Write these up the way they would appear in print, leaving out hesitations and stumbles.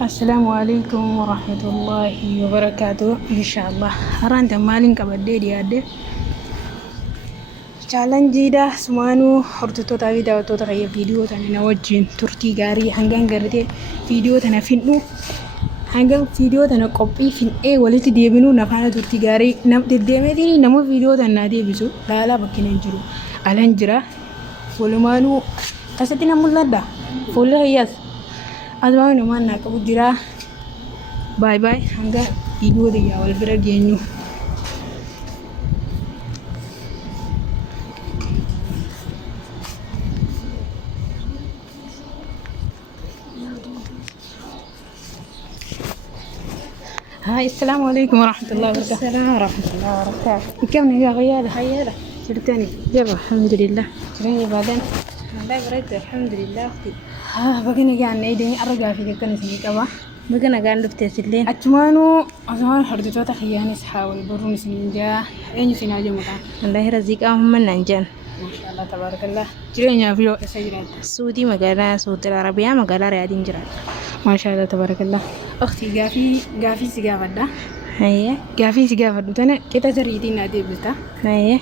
السلام عليكم ورحمة الله وبركاته. إن شاء الله أرانت مالين كبدي ديادة challenge dah semuanya hortu tota video tota kayak video tanya wajin turki gari hanggang gerde video tanya finu hanggang video tanya copy fin walit dia binu nafana turki gari nam dedeme tini namu video tanya dia bisu lala bakinin juru alanjra volumanu asatina mulada full yes azma no man nak budira bye bye hanggang video dia wal bered yenyu هاي السلام عليكم ورحمة الله وبركاته. السلام ورحمة الله وبركاته. كم نجا غيالة؟ خيالة شرتني يلا الحمد لله. شريني بعدين. والله بريت الحمد لله أختي. بقي نجا نيدين أرجع في كنا سني كوا. بقى نجا لفتة سلين. أتمنى أزمان حردتوا تخياني سحاول برون سنين جا أين سناجي مكان. الله يرزقك هم من نجان. ما شاء الله تبارك الله. جرينا فيلو سجلات. سعودي مقالة سعودية العربية مقالة رياضين جرال. ما شاء الله تبارك الله. أختي قافي سجافة ده. هي. قافي سجافة ده أنا كده تريدين نادي بستا. هي.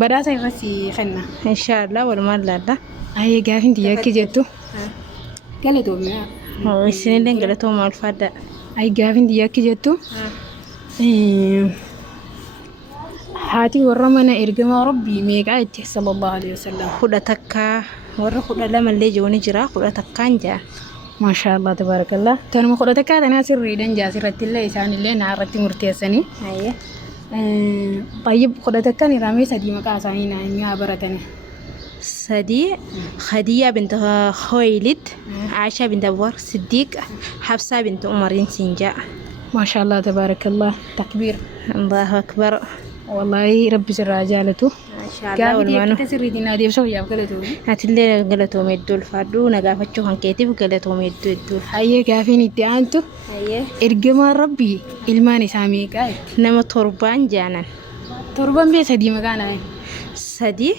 بدأ سيفسي خلنا. إن شاء الله والمال لا. هي قافي دي ياكي جتو. قالت ومنا. هو السنين اللي قالتهم مع الفادة. أي قافي دي ياكي جتو. هاتي ورمنا إرجما ربي ميقعد صلى الله عليه وسلم. خدا تكا ورا خدا لما اللي جوني جرا خدا تكانجا. ما شاء الله تبارك الله. تنو خدا تكا أنا سريدن جاسرة الله إنسان اللي نعرتي مرتيسني. هي. طيب خدا تكا نرامي سدي مكاساني نعمي عبرتني. سدي خديجة بنت خويلد عائشة بنت أبو بكر الصديق حفصة بنت عمر سنجاء. ما شاء الله تبارك الله. تكبير. الله أكبر. والله ربي سر جالته. ما شاء الله والمانو. كيف تسري دينا دي بسوي قالته. هاتلي قالته ميدول فادو نقافتشو هن كيتيف قالته ميدول. هاي كافين إتيانتو. هي. إرجما ربي إلماني سامي كاي. نما تربان جانا. تربان بيه سدي مكانه. سدي.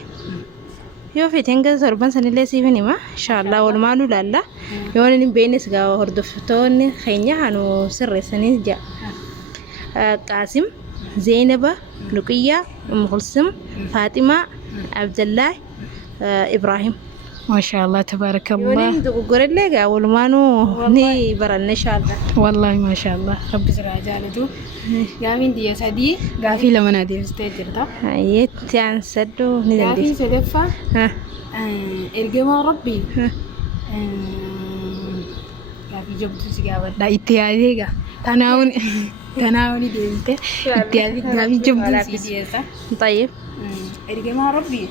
يو في تنقل تربان سنلي سيفني ما شاء الله والمانو لالا. يواني بينس قاو هردفتون خينيا هنو سر سنين جا. قاسم زينبة لقية أم كلثوم فاطمة عبد الله إبراهيم. ما شاء الله تبارك الله. يوني تقول لك أول ما ني برا إن شاء الله. والله ما شاء الله ربي زرع جالته. قامين دي سدي قافي لما نادي استيجرتا. هي تان سدو ندندي. قافي سدفة. إرجما ربي. قافي جبت سجابة. دا إتياديكا. تناوني ديمته. إتيادي قافي جبت سجابة. طيب. إرجما ربي.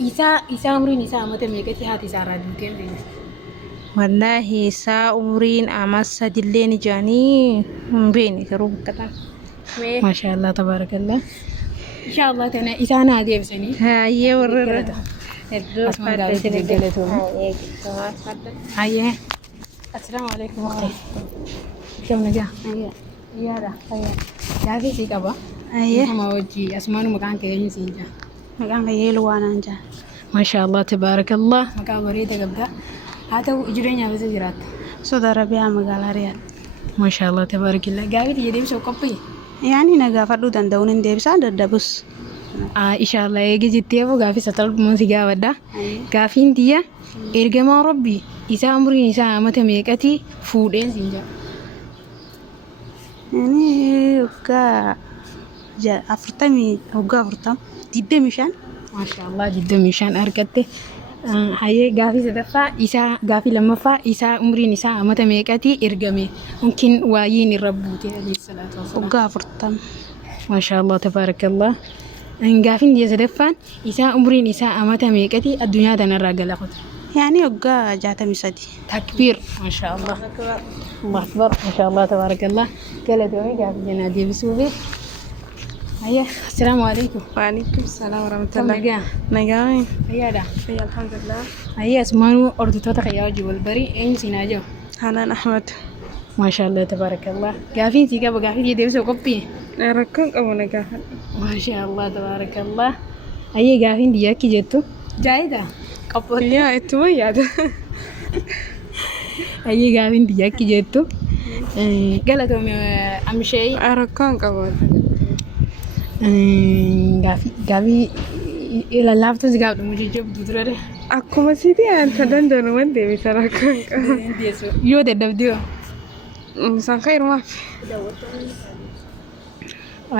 إيسا عمري نساء متى ميكتي هاتي سارة دوتين دي. والله سا عمرين أمس دلني جاني بيني كروب كتان. ما شاء الله تبارك الله. إن شاء الله تنا إيسا أنا أجيب سني. هاي ورر. أسمع قالت تجلتهم. هاي. السلام عليكم أختي. كم نجا؟ يا ده. يا في سيك أبا. هاي. ما وجي أسمعنا مكان كذي سينجا. مكان كيل وانا جا. ما شاء الله تبارك الله. مكان بريد قبضة. هذا إجرينا بس جرات. سعودية العربية مقالة رياض. ما شاء الله تبارك الله. قاعد يجي بس وقبي. يعني نجا فردو تندون ديبس عند الدبوس. إن شاء الله يجي جتيه وقافي ستلب موسيقى ودا. قافين ديا. إرجما ربي. إذا أمري إذا أمتى ميكاتي فودين سينجا. يعني وكا جا أفرتمي وكا أفرتم جدا مشان. ما شاء الله جدا مشان أركته. هاي قافي سدفع إذا قافي لما فا إذا أمري نساء أمتى ميكاتي إرجمي ممكن وايين الربوتي عليه الصلاة والسلام. وكا أفرتم. ما شاء الله تبارك الله. قافين دي سدفع إذا أمري نساء أمتى ميكاتي الدنيا دنا الرجال أخذ. يعني وكا جاتا مسدي. تكبير ما شاء الله. الله أكبر ما شاء الله تبارك الله. قالت وين قافي جنادي بسوبي. هيا السلام عليكم. وعليكم السلام ورحمة الله. نجا. نجاين. هيا ده. هيا الحمد لله. هيا اسمعوا أردتوا تخيّاوا جوال بري أين سيناجو. حنان أحمد. ما شاء الله تبارك الله. قافين سيكا بقافين يدي بس وقبي. ركن أبو نجاح. ما شاء الله تبارك الله. هيا قافين دياكي جتو. جايدا. قبل يا إتوي يا ده. Ayyee gaafiin biyya akki jettu galatoome amshee Rakkoon qabu. gaafii lallaaftuu si gaafadhu mucii jabdu ture. Akkuma siiti anta danda'u waan deebisa rakkoon qabu. Yoo dadhabdee San khairumaaf.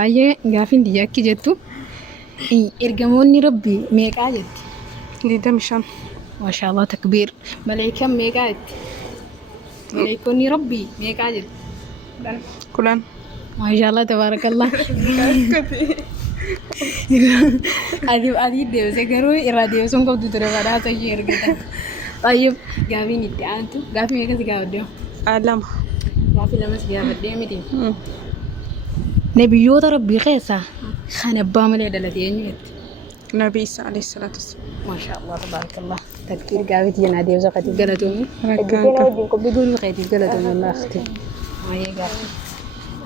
ayyee gaafiin biyya akki jettu ergamoonni rabbi meeqaa jetti? 25. Maashaallah takbiir. Malaayikaan meeqaa jetti? Malaayikoonni rabbi meeqaa jetti? 10. Maashaallah tabaarakallah. Adii deebisee garuu irraa deebisuun qabdu ture badhaasa ishee ergatan. Baay'ee gaafiin itti aantu gaafii meeqa si gaafadde? Lama. Gaafii lama si gaafadde miti. Nabiyyoota rabbii keessaa kan abbaa malee dhalate eenyu jetti? Nabi Isa alayhi salatu wassalam. Maashaallah tabaarakallah. Takbiir gaafii tiyya naa deebisa qatiif galatoomi. Rakkaan Eebbisee wajjin qophii goonuu qatiif galatoomi wallah akhti. Maayee gaafii.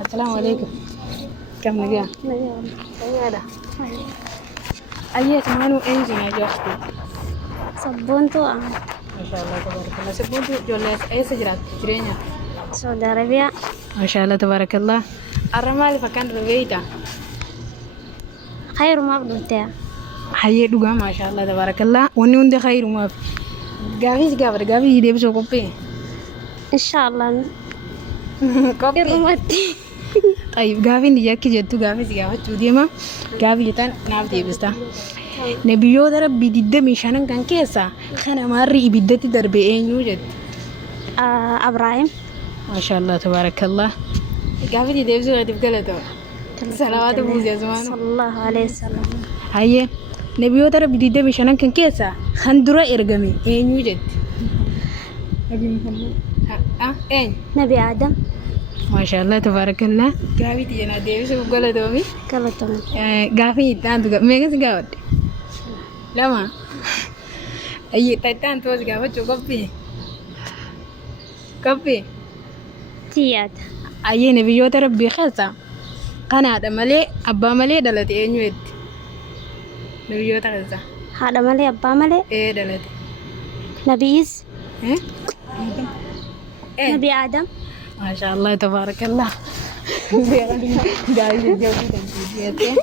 Assalaamu alaikum. Kam nagaa? Nagaadha. Ayyee tumaanuu eenyu sinaa jiraatu? Sabboontuu Maashaallah tabaarakallah. Sabboontu ijoollee eessa jiraattu jireenya? Saudi Arabiyaa Maashaallah tabaarakallah. Arra maaliif akkaan beeyta? khayrumaaf dhuftee Hayyee dhugaa maashaallah tabaarakallah. Wanni hundi khayrumaaf. Gaafii si gaafadha gaafii deebisuu qophii. inshaallah Qophii. irrumatti Tayyib gaafiin biyya akki jettu gaafii si gaafachuu deema. Gaafii jettan naaf deebista. Nabiyyoota rabbii 25 kan keessaa kan amaarri ibiddatti darbe eenyu jetti? Abraahim Maashaallah tabaarakallah. Gaafii deebisuu qatiif galatoo. Salawaatu buusee asumaan. sallallahu alaihi wasallam Hayyee nabiyyoota rabbii 25 kan keessaa kan dura ergame eenyu jetti? Nabi Muhammad. Eenyu? Nabi Adam Maashaallah tabaarakallah. Gaafii xiyyanaa deebisuuf galatoomi. galatoomi Gaafii itti aantu meeqa si gaafadde? Lama. Ayyee itti aantu si gaafachuu qophii. Qophii. tiyyaata Ayyee nabiyyoota rabbii keessaa kan haadha malee abbaa malee dhalate eenyu jetti? Nabiyyoota keessaa. haadha malee abbaa malee Dhalate. nabiis Eh? Nabi Adam Maashaallah tabaarakallah. Gaafii jajjabduu dandeessee.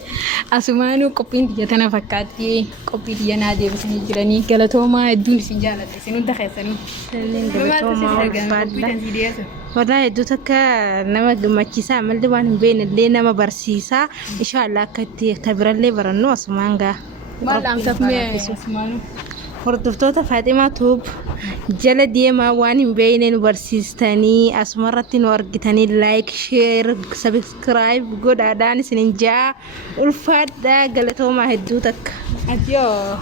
Asumaanuu qophiin biyya tana fakkaatti qophii biyya naa deebisanii jiranii galatoomaa hedduun isin jaalladha isin hunda keessanii. Wadaa hedduu takka nama gammachiisaa amalli waan hin beeknellee nama barsiisaa inshaallah akka itti kabirallee barannu asumaan gaa. Maal dhaamsaaf mee asumaanuu? Hordoftoota Faaximaa Tuub jala deemaa waan hin beekne nu barsiistanii asumarratti nu argitanii laayik sheer sabiskiraayib godhaadhaan isinin jaa ulfaadhaa galatoomaa hedduu takka. Atiyoo.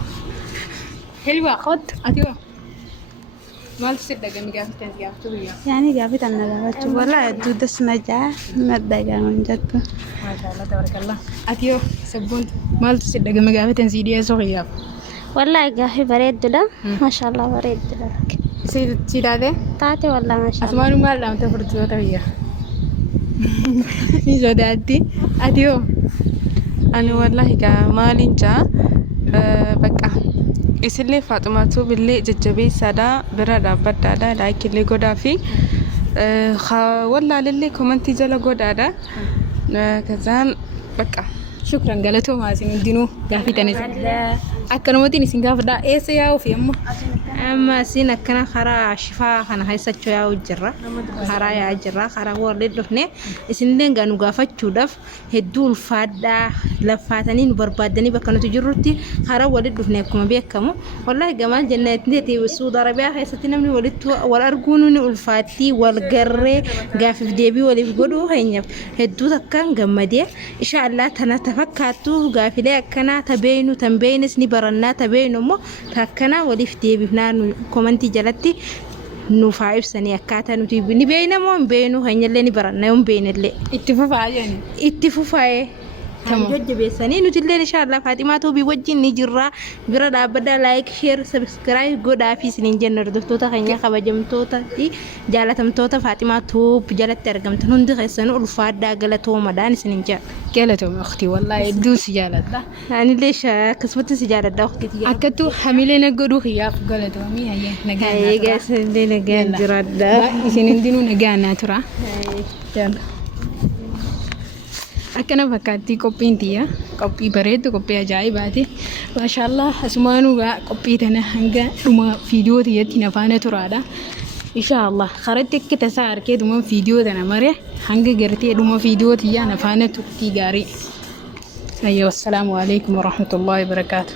Helwa qottu atiyoo. Maaltu si dhagami gaafatan gaafatu guyyaa? Yani gaafii tan na gaafachuu walaa hedduu das na jaa na dhagaman jettu. Maashaallah tabaarakallah. Atiyoo sabboontu maaltu si dhagami gaafatan si dhiyeessuu guyyaaf? wallahi gaafii bareeddudha maashaallah bareeddudha Si taate? taate wallahi maashaallah Asumaanuu maal dhaamte furtuuta guyyaa? Ni sodaatti. Atiyoo. Ani wallahi gaa maaliin jaa bakka isillee Faaxumaatu billee jajjabeessaadha bira dhaabbadhaadha laayikillee godhaa fi wallaalillee komantii jala godhaadha. Kazaan bakka. Shukran galatoomaa isin hundinuu gaafii tanis. Akkanumatiin isin gaafadhaa eessa yaa'uu fi ammoo? Amma isin akkana karaa shifaa kana keessachuu yaa'u jirra. Karaa yaa'aa jirra. Karaa warreen dhufne isinillee gaa nu gaafachuudhaaf hedduu ulfaadhaa laffaatanii nu barbaadanii bakka nuti jirrutti karaa walitti dhufne akkuma beekamu. Wallahi gamaan jenneetti Suudi Arabiyaa keessatti namni walitti wal arguun ni ulfaatti wal garree gaafiif deebii waliif godhuu keenyaaf hedduu takkaan gammadee inshaallah tana tafakkaattu gaafilee akkanaa tabeeynu tan beeynes ni barannaa tabeeynu immoo takkanaa waliif deebifnaa komantii jalatti nuuf haa ibsanii akkaataa nuti ni beeyna moo hin beeynu keenyallee ni baranna yoo hin beeynellee Itti fufaa jenni. itti fufaa'ee تمام. jajjabeessanii nuti illee inshaallah Faatimaatu wajjin ni jirra bira dhaabbadaa laayik sheer sabskiraayib godhaa fi isiniin jenna hordoftoota keenya kabajamtoota fi jaalatamtoota Faatimaatu jalatti argamtan hundi keessanuu ulfaadhaa galatoomadhaan isiniin jedha. قالتهم أختي والله دوس جالت لا Ani illee akkasumatti si jaaladha waqtii أكدتو حميلة نقدو خياف قالتهم مي هي نجانا eegas illee nagaan jiraadha. سنندينو نجانا ترى يلا أكنا فكرتي كوبينتيا كوبي بريد كوبي أجايباتي ما شاء الله أسمانو غا كوبي تنا هنگا دوما فيديو تيجي نفانا ترادا إن شاء الله خرجت كتسار كده دوما فيديو تنا مرة هنگا قرتي دوما فيديو تيجي نفانا تكتي غاري أيوة السلام عليكم ورحمة الله وبركاته.